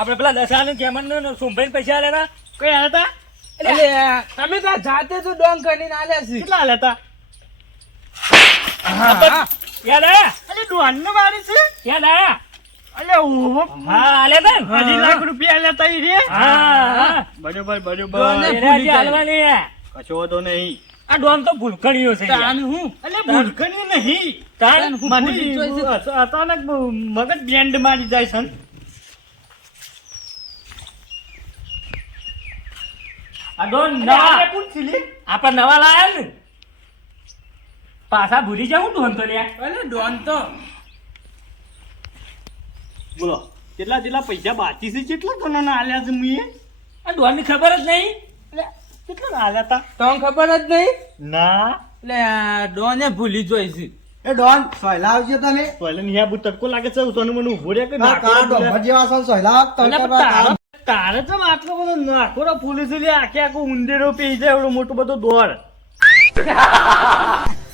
આપણે પેલા દસાનું કેમન સોમભાઈ પૈસા આલ્યા કઈ હતા એટલે તમે તો જાતે તો ડોંગ કરીને આલ્યા છે. કેટલા હતા યાદ આયા? અરે ડોન ને મારી છે? યાદ આયા? અલે ઓહો. હા આલ્યા તા ને? લાખ રૂપિયા આલ્યા તા રે. હા હા. બરોબર બરોબર. એના હાલવાની હે. કશો તો નહીં. આ ડોન તો ભૂલકણીઓ છે તાન હું? અલે મૂર્ખની નહીં. તાન મને અચાનક મગજ બેન્ડ મારી જાય છે ને. આ ડોન અરે નવા. કોણ છે લે? આપણે નવા લાયા ને? પાછા ભૂલી જાઉં ડોન તો લ્યા અલે ડોન તો બોલો કેટલા કેટલા પૈસા બાકી છે? કેટલા કોના આલ્યા છે મુએ આ ડોનની ખબર જ નહીં. અલે કેટલા આલ્યા તા? તમને ખબર જ નહીં? ના. એટલે ડોને ભૂલી જોઈ છે. એ ડોન સોયલા આવજો તમે પહેલા નિયા આ બહુ તડકો લાગે છે સોનું મને ઊભો રે કે ના નાખો કાળા બોલે. ડોંગર જેવા છો સોયલા તડકા તારે તો આટલો બધો નાખો ને છે લે આખે આખો ઉંદેરો પી જાય એવડો મોટો બધો દોર.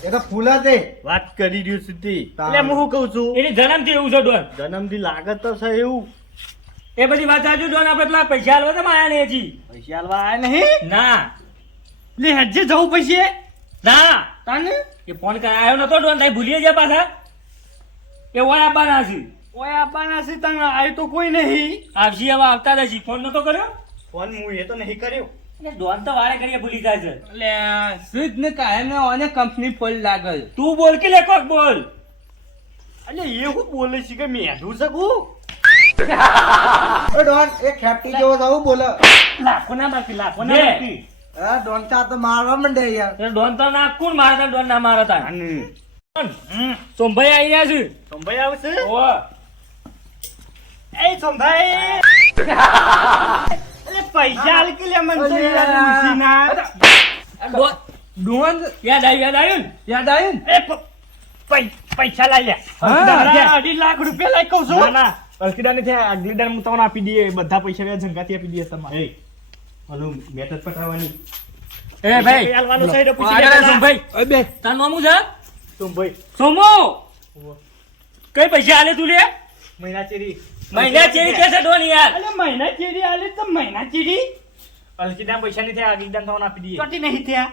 એ તો ફૂલ દે વાત કરી રહ્યું છું તે. એટલે હું શું કહું છું? એની જન્મથી એવું છે ડોન. જન્મથી લાગત તો છે એવું. એ બધી વાત સાચું ડોન આપણે પેલા પૈસા આલવા તો માયા ને હજી. પૈસા આલવા આયા નહીં? ના. લે હજે જવું પૈસે ના. તને? એ ફોન કરાયો નતો ડોન તાઈ ભૂલી ગયા પાછા. એ ઓય આપવાના છે. ઓય આપવાના છે તને આય તો કોઈ નહીં. આવજી હવે આવતા નથી ફોન નતો કર્યો? ફોન હું એ તો નહીં કર્યો. એટલે ડોન તો વારે કરીએ ભૂલી જાય છે. એટલે આ સ્વીટ ને કાયમ ને ઓને કંપની ફોલ લાગે. તું બોલ કે લે કોક બોલ? અલે એ હું બોલે છે કે મેધું છે એ ડોન એ ખેપટી જેવો થવું બોલે. લાખો ના બાકી લાખો ના બાકી. હા ડોન ચા તો મારવા માંડે યાર. એટલે ડોન તો ના કોણ મારતા ડોન ના મારતા સોમભાઈ આવી રહ્યા છે. સોમભાઈ આવશે? ઓવે. એ સંભાઈ! અલે પૈસા આલ કે લે મન તો યાર. ડો- ડોન યાદ આવ્યું યાદ આવ્યું ને? યાદ આવ્યું? એ પૈસા લઈ લે. અઢી લાખ રૂપિયા લઈ કહું છું. ના ના. અલકીદાર નથી અગલીદાર હું તમને આપી દઈએ. બધા પૈસા વ્યાજ ઝંકાથી આપી દઈએ તમારે. એ ઓલું મેટર પટાવવાની એ ભાઈ. આલવાનો એટલે પૂછી. સોમભાઈ ઓય બે. તારું નામ શું છે? સોમભાઈ. સોમો! કઈ પૈસા આલે તું લે? મહિના ચેરી મહિના ચેરી કે છે ડોન યાર. અલે મહિના ચીડી આલે તો મહિના ચીડી અલકીદાર પૈસા નહીં થયા અગલીદાર તમને આપી દઈએ. ચોટી નહીં થયા.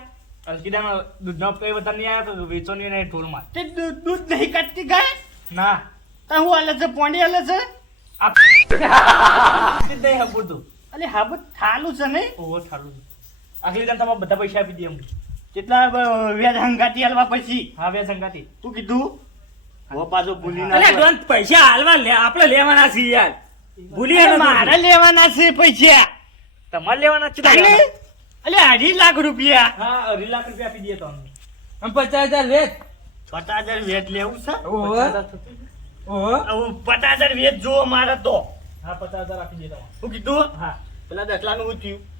અલકીદા દૂધ નો કઈ વધારે નહીં આવ્યા તો વેચો નહીં નહીં ઢોલમાં. તે દૂધ નહીં કાઢતી ગાય? ના. તો હું આલે છે પોંડી આલે છે? આપ નહીં હપુરતું અલે હા બધ થાલું છે નહીં ઓહો આખલી અગલીદાર તમારે બધા પૈસા આપી દઈએ એમ. કેટલા વ્યાજ હંગાતી આલવા પછી? હા વ્યાજ હંગાતી. તું કીધું? હવે પાછો ભૂલી ના અલે ડોન પૈસા હાલવા લે આપણે લેવાના છે યાર. ભૂલી મારે લેવાના છે પૈસા. તમારે લેવાના છે તાને? અલે અઢી લાખ રૂપિયા. હા અઢી લાખ રૂપિયા આપી દઈએ તમને. આમ પચાસ હજાર વેચ. પચાસ હજાર વેચ લેવું છે? ઓહો. ઓહો. પચાસ હજાર વેચ જો મારે તો. હા પચાસ હજાર આપી દઈએ તમારે શું કીધું? હા. પેલા દસલાનું નું થયું? દસા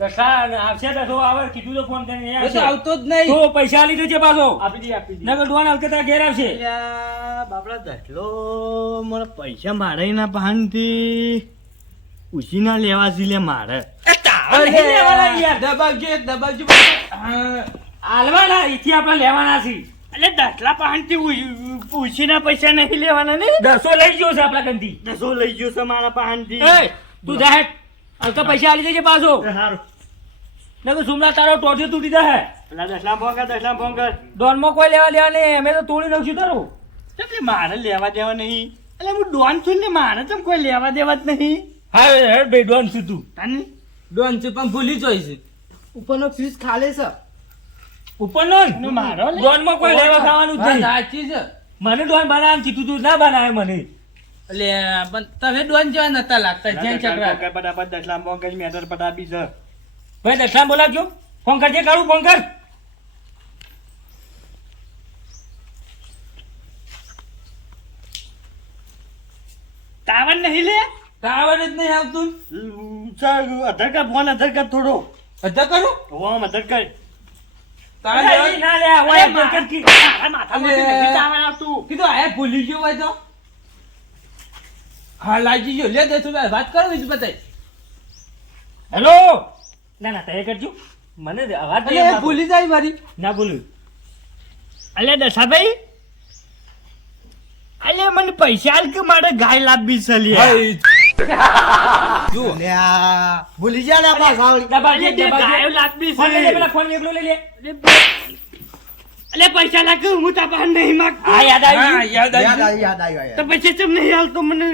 આવશે આવે કીધું તો ફોન કરીને આવતો જ નહીં. તો પૈસા આલી દેજે પાછો. આપી દઈએ આપી દઈએ નકર ડોન આવતે ઘેર આવશે. બાપડા દસલો મારા પૈસા મારે ના પાનથી. ઉછીના લેવા છે લે મારે. દબાવજો દબાવજો. હાલવાના આપણે લેવાના છે એટલે દસલા પાનથી ઉછીના પૈસા નહીં લેવાના ને? દસો લઈ ગયો છે આપણા કંથી દસો લઈ ગયો છે મારા પાનથી. એ તું જાહેર આવતા પૈસા આલી દેજે પાછો. સારું નકર સુમલા તારો ટોટિયો તૂટી જાય પેલા દસલા ફોન કર દસલા ફોન કર. ડોનમાં કોઈ લેવા લેવા નહીં અમે તો તોડી નાખશું તારું. એટલે મારે લેવા દેવા નહીં. એટલે હું ડોન છું ને મારે તો કોઈ લેવા દેવા જ નહીં? હા હેડ ભાઈ ડોન છું તું. તને? ડોન છું પણ ભૂલી જોઈ છે. ઉપરનો ફ્યુઝ ખાલે છે. ઉપરનો મારો. ડોનમાં કોઈ લેવા ખાવાનું જ નહીં. સાચી છે. મને ડોન બનાવ કીધું તું ના બનાવે મને. એટલે તમે ડોન જેવા નતા લાગતા જ્યાં ચકરા. કર ફટાફટ દસલા ફોન કરી મેટર પટાવી છે. ભાઈ દસલામ બોલાવજો. ફોન કરજે કાઢું ફોન કર. તાવન નહીં લે? ટાવર જ નહીં આવતું. ચાલ, Aadhaar card phone Aadhaar card થોડો. હતા કરું? તારે અરે, ઈ ના લે અલે. નથી તાવન આવતું. કીધું આયા ભૂલી ગયો હોય તો. હા લાગી ગયો લે દે વાત કરો બીજું બતાય હેલો? ના ના તય કરજો. મને અવાજ અલે નહીં એ આવતો. ભૂલી જાય મારી. ના બોલું. અલે દશાભાઈ? અલે મને પૈસા આલ કે મારે ગાય લાવવી છે. ભૂલી જા. દબાજી. ગાયો લાગવી ફોન લઈ લે, છે પેલા ફોન એકલો લઈ લે. અલે પૈસા હું તારા પાસે નહીં માંગતો. યાદ આવ્યું. યાદ યાદ આવી આવ્યું, યાદ આવ્યું, તો પછી ચમ નહીં હાલતો મને?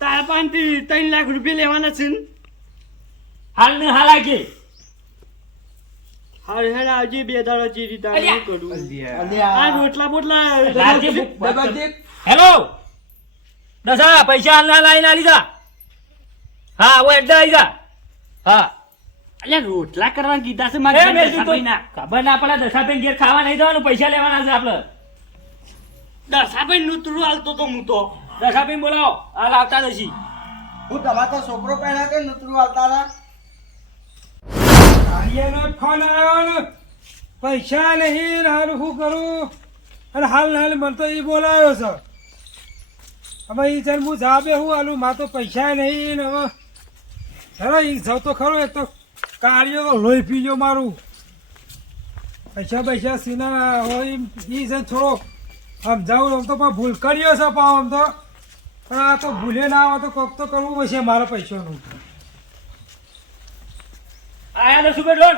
તારા પાસેથી ત્રણ લાખ રૂપિયા લેવાના છે ને? હાલ ને હાલ આગે. હારે હારે આવજે બે દાડા ચીરી તારે શું કરું. આ રોટલા બોટલા હેલો. દસા પૈસા હાલ ના લાઈન આલી જા. હા હું એડ્ડા જા. હા. અલ્યા રોટલા કરવા કીધા છે મારે ખબર ના. પડે દસાબેન ઘેર ખાવા નહીં જવાનું પૈસા લેવાના છે આપડે. દસાભાઈ તું હાલતો તો હું તો. દસાબેન બોલાવો. હાલ આવતા દસી હું તમારો તો છોકરો પહેલા કે નૂતરું આવતા હતા? આર્યનો ફોન આવ્યો ને. પૈસા નહીં હાલ શું કરું? અને હાલ હાલ મને તો એ બોલાયો છે. હવે એ ચાલ હું જાબે હું આલું મારે તો પૈસા નહીં ને હવે. ચલો એ જાવ તો ખરો એક તો કાર્યો તો લોહી પીજો મારું. પૈસા પૈસા સીના હોય એ જન થોડો આમ જાઉં આમ તો પણ ભૂલ કર્યો છે પાવ આમ તો. પણ આ તો ભૂલે ના આવે તો કોક તો કરવું પડશે મારા પૈસાનું. આયા દસુબેન લોન?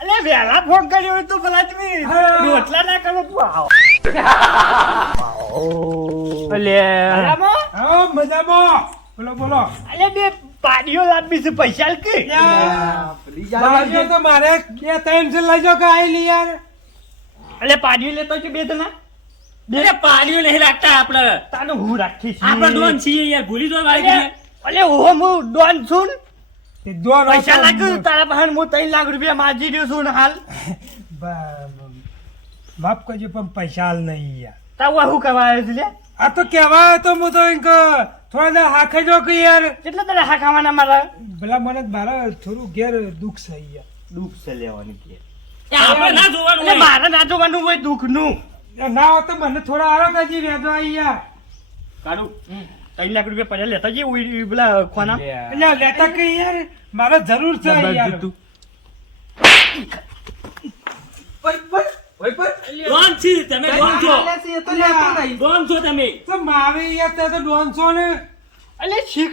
અલે વહેલા ફોન કર્યો તો પેલા તમે હા. રોટલા ના કરો તું આવો. અલે. હા મજામાં. બોલો બોલો. અલે બે પાડીઓ લાંબી છે પૈસા કે? તો મારે બે ત્રણ છે. લઈ જાઓ કે આઈ યાર અલે પાડીઓ લેતો કે બે તના અરે પાડ્યું નહીં રાખતા આપણે. તાનો હું રાખી છું? આપણે ડોન છીએ યાર ભૂલી તો વાળી અલે ઓહો હું ડોન છું તે ડોન પૈસા લાગ્યું તારા પાસે હું ત્રણ લાખ રૂપિયા માજી રહ્યો છું હાલ. માફ કરજો પણ પૈસા હાલ નહીં યાર. તાવ હું કરવા આવ્યો છે લે? આ તો કહેવાય તો હું તો એમ થોડા હાખે જો કે યાર. કેટલા તારે હાખાવાના મારા? ભલા મને મારા થોડું ઘેર દુઃખ છે યાર. દુઃખ છે લેવાનું કે. આપણે ના જોવાનું. મારે ના જોવાનું હોય દુઃખનું. ના હોત તો મને થોડા આરામ કાજી વેચો આવી યાર કાઢું ત્રણ લાખ રૂપિયા પડ્યા લેતા જઈએ પેલા ખોના? એટલે લેતા કે યાર? મારે જરૂર છે યાર. તો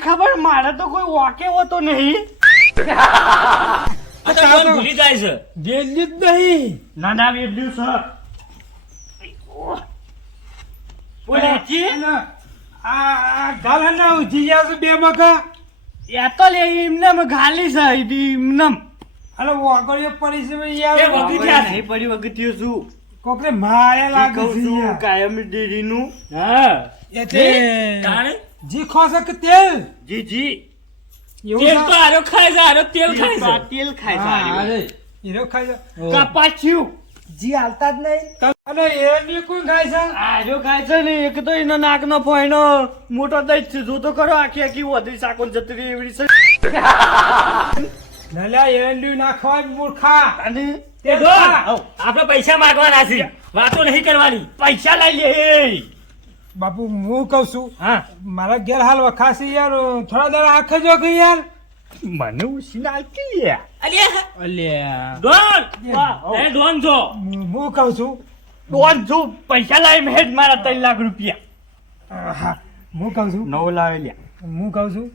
ખબર? મારે તો કોઈ વાકે હોતો નહીં. ભૂલી જાય છે. વેલ્યુ જ નહીં. ના ના વેલ્યુ સર બોલાજી આ આ ગાલાના ઉજી બે મકા એ તો લે એમને ગાલી છે એમને અરે વાગળીઓ પડી છે યાર. એ વગી નહીં પડી વગત્યું છું. કોકરે મારે લાગે છે કાયમ ડેરીનું. હા. એ તાણે? જી ખોસે કે તેલ. જી જી. તેલ તો આરો ખાય છે આરો તેલ ખાય છે. તેલ ખાય છે. કપાચ્યું જી હાલતા જ નહીં. અને એરંડી કોણ ખાય છે? આજો ખાય છે ને એક તો એનો નાકનો ફોઈનો મોટો દઈ છે. જો તો કરો આખી આખી વધરી સાકોન જતી રહી એવી છે. નલ્યા એરંડી નાખવા મૂર્ખા. અને? તે જો, ખા. આપણે પૈસા માંગવાના છે. વાતો નહીં કરવાની. પૈસા લઈ લે બાપુ હું કઉ છું હા. મારા ઘેર હાલ વખાસી યાર. થોડા દર આખે જો કે યાર. મને ઉસીને આલતી લે. અલ્યા અલ્યા ડોન. વાહ. એ ડોન છો હું કહું છું? ડોન છું પૈસા લાવી હેડ મારા ત્રણ લાખ રૂપિયા. હું કહું છું? નવ લાવે લ્યા. હું કહું છું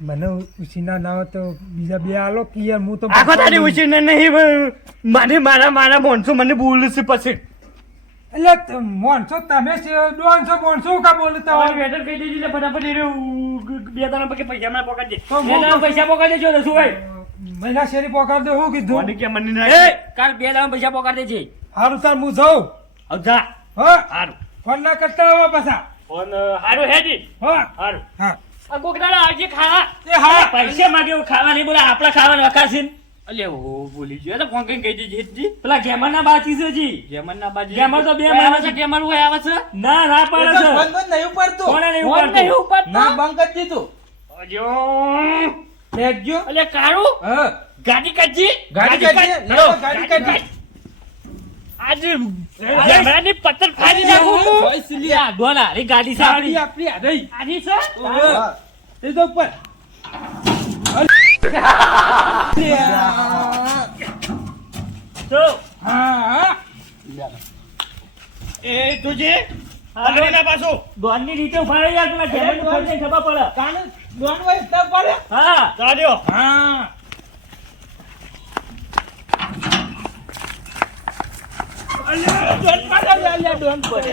મને ઉછીના ના હોય તો બીજા બે આલો કે હું તો આખો તારી ઉછીને નહીં મને મારા મારા મોનસો મને બોલશે છે પછી. એટલે માણસો તમે દોનસો મોણસો કા બોલતા હોય. વેટર કહી દેજો ફટાફટ બે ત્રણ પૈકી પૈસા મને પકડ દે. હું પૈસા પકડી દેજો હોય મહિના શેરી પોકાર દે હું કીધું. મને કે મને એ કાલ બે ત્રણ પૈસા પકડ દેજે. હારું તાર હું જાઉં. હા જા. હા? હારું. ફોન ના કરતા આવો પાછા. ફોન હારું હેડી હા? હારું. હા. આ કોક દાડો આવજે ખાવા. એ હા. પૈસા માંગે ખાવા નહીં બોલે આપણા ખાવાનું વખાસીન અલે ઓ બોલી ગયો. તો ફોન કરીને કહી દેજે હેતજી. પેલા ગેમર ના બાજી છે જી ગેમર ના બાજી ગેમર તો બે માણસ છે. ગેમર હોય આવે છે? ના ના પડે છે. ફોન બંધ નહીં પડતું ફોન નહીં ફોન નહીં ઉપાડતું? ઉપાડતો ના બંધ કરી દીધું. અજો બેસજો અલે કાળું? હા. ગાડી કાઢજી. ગાડી કાઢીએ. નડો ગાડી કાઢ. આજે ગેમરાની ફાડી નાખું હું. એ ગાડી છે આપણી આ રહી. આની છે? હા. તો ઉપર. જો એ તુજે પાડો ના પાછો દોડની રીતે ઉભાડી યાર પેલા ખબર પડે કાને પડે હા ચાલ્યો હા પડે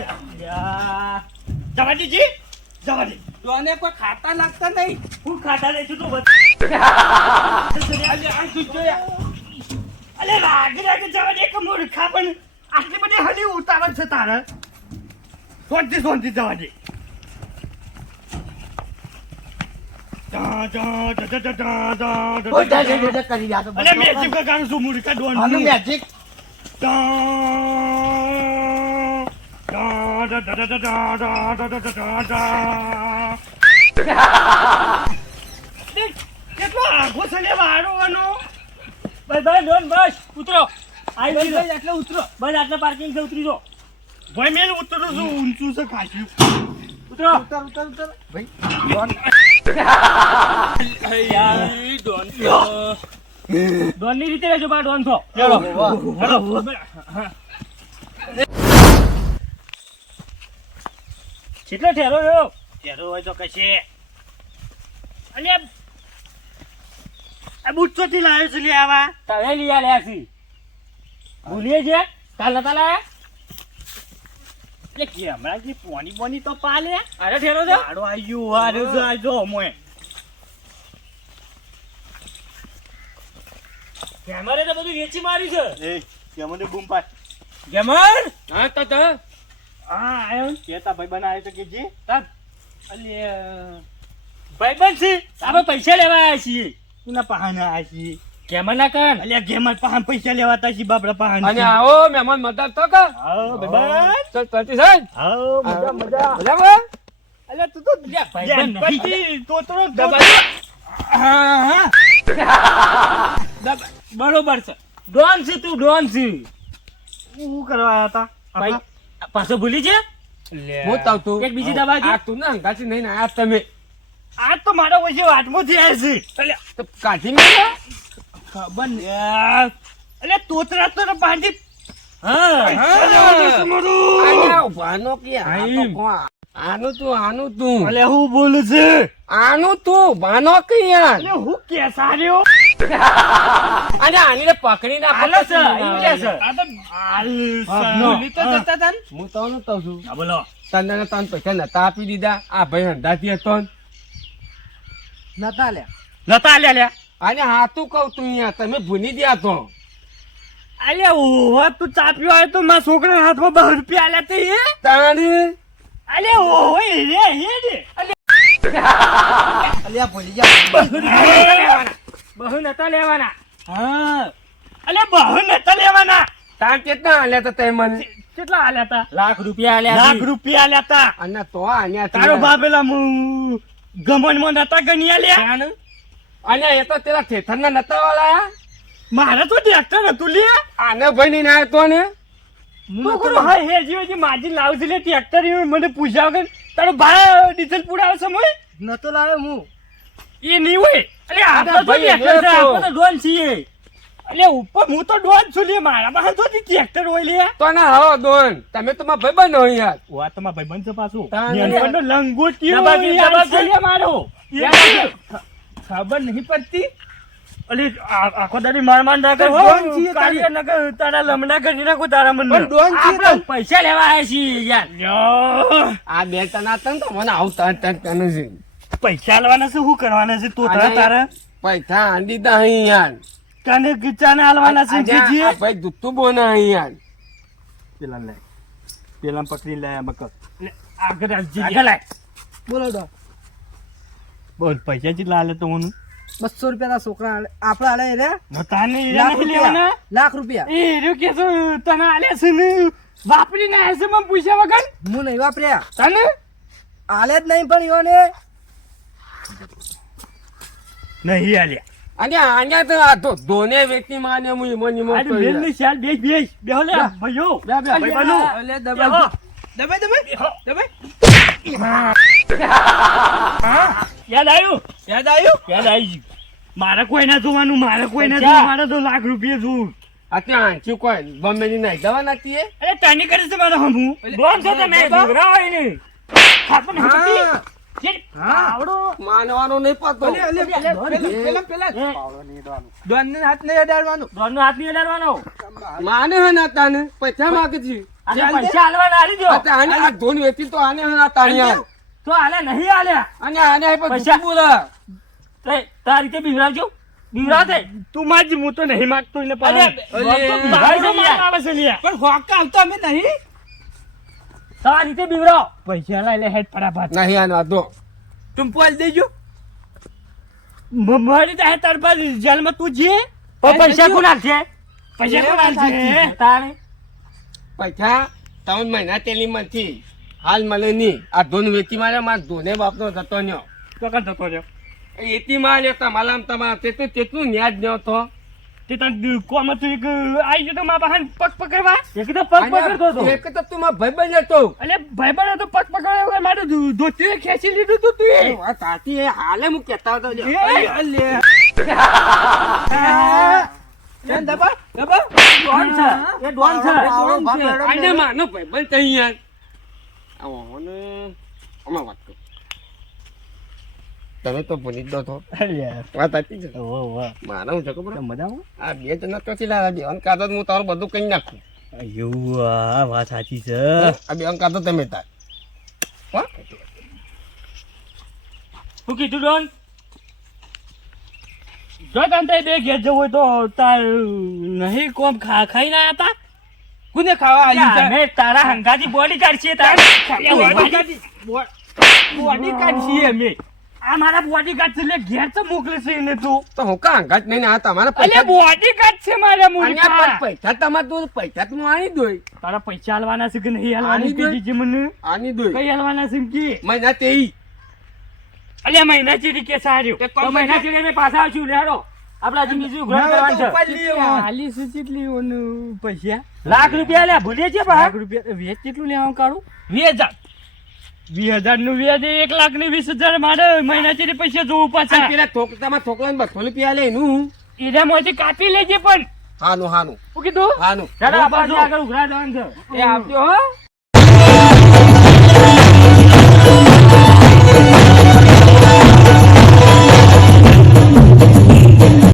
જવા દીજી જવા દે દોને કોઈ ખાતા લાગતા નહીં હું ખાતા લઈશું તો બસ અલે રાગે રાગે જવા દે કે મૂર્ખા પણ આટલી બધી હલી ઉતાવળ છે તારે શાંતિ શાંતિ જવા દે મેજિક મૂર્ખા ડોન મેજિક કેટલો આઘો છે ને વાળવાનો? બસ ભાઈ ડોન બસ ઉતરો. આઈ દોન ભાઈ એટલે ઉતરો. બસ આટલા પાર્કિંગ છે ઉતરી જો ભાઈ મેં ઉતરું છું ઊંચું છે ખાસ્યું. ઉતરો. ઉતર ઉતર ઉતર. ભાઈ ડોન. ડોનની રીતે રહેજો બા ડોન છો. ચલો કેટલો ઠેરો રહ્યો? ઠેરો હોય તો કશે. અને આ બુટ ચોથી લાવ્યો છે લે આવા. તમે લઈ આલ્યા છે. ભૂલીએ છે? તાલે નતા લાયા? એટલે જે પોની પોની તો પાલે. અરે ઠેરો છે? આડો આયો આડો જો આજો મોય કેમેરે તો બધું વેચી માર્યું છે? એ કેમને બૂમ પાડ. ગેમર હા તો તો. હા આયો કેતા ભાઈ બનાવ્યો તો કે જી? અલે ભાઈબંધ છે. આપણે પૈસા લેવા આવ્યા છીએ. એના પહાના છીએ? કેમર ના કર. અલ્યા ગેમર પહાન પૈસા લેવાતા છીએ બાપડા પહાન અને આવો મહેમાન મદદ તો કર. આવો ભાઈ. ચલ પ્રતિ સાહેબ આવો મજા મજા. બરાબર અલ્યા તું તો ભાઈબંધ. પછી તો હા હા. બરોબર છે. ડોન છે તું ડોન છે. શું કરવા આયા હતા? ભાઈ, પાછો ભૂલી છે? હું તાવ તું એક બીજી દવા? આ તું ના અંગાથી નહીં આ તમે. આ તો મારા પછી વાતમાં થયા છે. એટલે કાઢી મેં ખબર એટલે તોતરા તો બાંધી આનું તું આનું હું કે સાર્યો અને આની પકડી હાલો સર. તો તને પૈસા નતા આપી દીધા. આ ભાઈ હંધાથી હતો નતા લે નતા આલ્યા લ્યા અને હાથું કહું તું યાર તમે ભૂલી ગયા તો. અલ્યા ઓહો તું ચા પીવા આવ્યો તો મારા છોકરાના હાથમાં બહાર રૂપિયા આલ્યા તે એ તાણી. અલ્યા ઓહો એ રે રે. અલ્યા ભૂલી જા બહુ નતા લેવાના. હા. અલ્યા બહુ નતા લેવાના. તાણ કેટલા આલ્યા તા તે મને? કેટલા આલ્યા તા? લાખ રૂપિયા આલ્યા લાખ રૂપિયા આલ્યા તા. અને તો આલ્યા તારો બાપેલા હું ગમનમાં નતા ગણી લ્યા. અને એ તો તેરા થેથરના નતા વાળા મારે તો ટ્રેક્ટર હતું લે આને ભાઈ નહીં આવ્યો તો ને તો હા હે જીવજી માજી લાવજી લે ટ્રેક્ટર મને પૂછ્યા વગર તારો ભાઈ ડીઝલ પુડાવે છે મોય? નતો લાવ્યો હું. એ નહીં હોય. અરે આપણે તો ભાઈ, છે. આપણે તો. ડોન છીએ અલે ઉપર હું તો ડોન છું લે મારા પાસે તો ટ્રેક્ટર હોય લે. તો ના હો ડોન. તમે તો મારા ભાઈબંધ બનો યાર. વા મારા ભાઈબંધ છે પાછું. નેનપણનો લંગોટી દબાકી, યાર. છે લે મારો. ખબર નહીં પડતી. અલી આખો દાડી માર માર ના કર ડોન છીએ કાર્ય ન કર તારા લમડા કરી નાખો તારા મન પણ ડોન છીએ તો. પૈસા લેવા આવ્યા છીએ યાર. આ બે તના તન તો મને આવતા તન તન છે. પૈસા લેવાના છે શું કરવાના છે તો તારા તારા? પૈસા આંડી દા અહીં યાર. કાને ગીચાને હાલવાના છે આજે આ જીજી? ભાઈ દુત્તુ બોના અહીંયા. પેલા લે પેલા પકડી લે મકર આગળ આવજે. આગળ લે બોલો ડોન બોલ પૈસા જી લાલે તો હું બસો રૂપિયા છોકરા આલે- આપડે આલે રે તને લાખ લેવાના રૂપિયા. લાખ રૂપિયા. એ રહ્યો કે તને આલે છે ને? વાપરી ના હશે મને પૂછ્યા વગર? હું નહીં વાપર્યા. તને? આલે જ નહીં પણ યોને નહીં આલ્યા. અને આન્યા તો આ તો ધોને વ્યક્તિ માને હું ઈમો ઈમો અરે મેલની શાલ બેસ બેસ બેહો લે ભયો બે, બે, ભાઈ બનો. અલે બેહો. દબાઈ દબાઈ. દબાઈ. યાદ આવ્યું યાદ આવ્યું યાદ આવી ગયું. મારે કોઈ ના જોવાનું મારે કોઈ ના જોવાનું મારે તો લાખ રૂપિયા જોવું. આ ત્યાં આંચી કોઈ બમ્બે ની નાઈ જવા નથી અરે તને કરે છે મારો હમું. ડોન છો તમે એને ખાતો નહીં છૂટી. માનવાનો નહીં પાતો હાથ નહીં અડાડવાનો. હાથ નહીં અડાડવાનો માને હે ના તાને પૈસા માગે આને પૈસા હાલવાના હાલી દો તો આને આ ધોન વેચી તો આને હે ના તાણિયા તો આલે નહીં આલ્યા અને આને પૈસા- બોલે તારી રીતે બીવરાવજો બીવરાવ તું માજી હું તો નહીં માગતો એટલે. ડોન. પણ હોકા આવતો અમે નહીં તારી રીતે બીવરાવ પૈસા લઈ લે હેડ ફટાફટ નહીં આનો આ દો તું પોલ દેજો મરી જાય તાર પાસે જેલમાં તું જે. પૈસા કોણ આપશે પૈસા કોણ આલશે? તારે પૈસા ત્રણ મહિના તેલી માંથી હાલ મળે નહીં. આ ધોન વેચી મારે મારા ધોને બાપનો જતો ન્યો. તો કાં જતો રહ્યો? એતી એથી માર્યો તમારા આમ તમારા તેટલું તેટલું ન્યાજ ન્યો તો. તે તાર કોમ તું એક આવી ગયો તો મારા પાસે પગ પકડવા? એક તો પગ પકડતો હતો. એક તો તું મારો ભાઈબંધ હતો એટલે ભાઈ બનો તો પગ પકડવા વગર મારું ધો- ધોતિયું ખેંચી લીધું તું તું વાત એ હાલે હું કહેતા હતો. અલે. દબા દબા ડોન છે. એ ડોન છે. આને માનો ભાઈબંધ તઈ યાર આવો વાત કરું. તમે તો ભૂલી જ દો છો વાત સાચી છે મારે હું છે ખબર આ બે જણા તો ચીલા બે અંક કાતો હું તારું બધું કઈ નાખું વાત સાચી છે આ બે અંક કાતો તમે તાર હો? શું કીધું ડોન જો તને બે ઘેર જવું હોય તો તાર નહીં કોમ ખા ખાઈ ના હતા કુને ખાવા આવી છે? અમે તારા હંગાજી બોડી કાઢીએ તાર બોડી કાર્ડ છીએ અમે આ મારા બોડીગાર્ડ છે એટલે ઘેર તો મોકલે છે એને તું. તો હું કા અંગાત નહીં આ તમારા પૈસા બોડી કાર્ડ છે મારા મૂર્ખા પૈસા તમાર તું પૈસા તું આની દોય તારા પૈસા આલવાના છે કે નહીં આલવાની કે તે મને? આની દોય કઈ આલવાના છે કે? મહિના તેઈ. અલે મહિના ચીરી કે સાર્યો તે મહિના ચીડે અમે પાછા આવશું લેડો આપડા હજી બીજું ગ્રહણ કરવાનું છે. ઉપાડ લઈએ હવે. ચાલીસ જેટલી ઓનું પૈસા. લાખ રૂપિયા લે ભૂલીએ બા લાખ રૂપિયા વેચ કેટલું લેવાનું કાઢું વીસ હજાર વીસ હજારનું વ્યાજ એક લાખ ને વીસ હજાર મારે મહિના ચીરી પૈસા જોવું પાછા. પેલા તમારા છોકરાને બસો રૂપિયા લે એનું? એનામાંથી કાપી લેજે પણ. હાનું હાનું. શું કીધું? હાનું. આગળ ઉઘરા જવાનું છે. એ આવજો હો.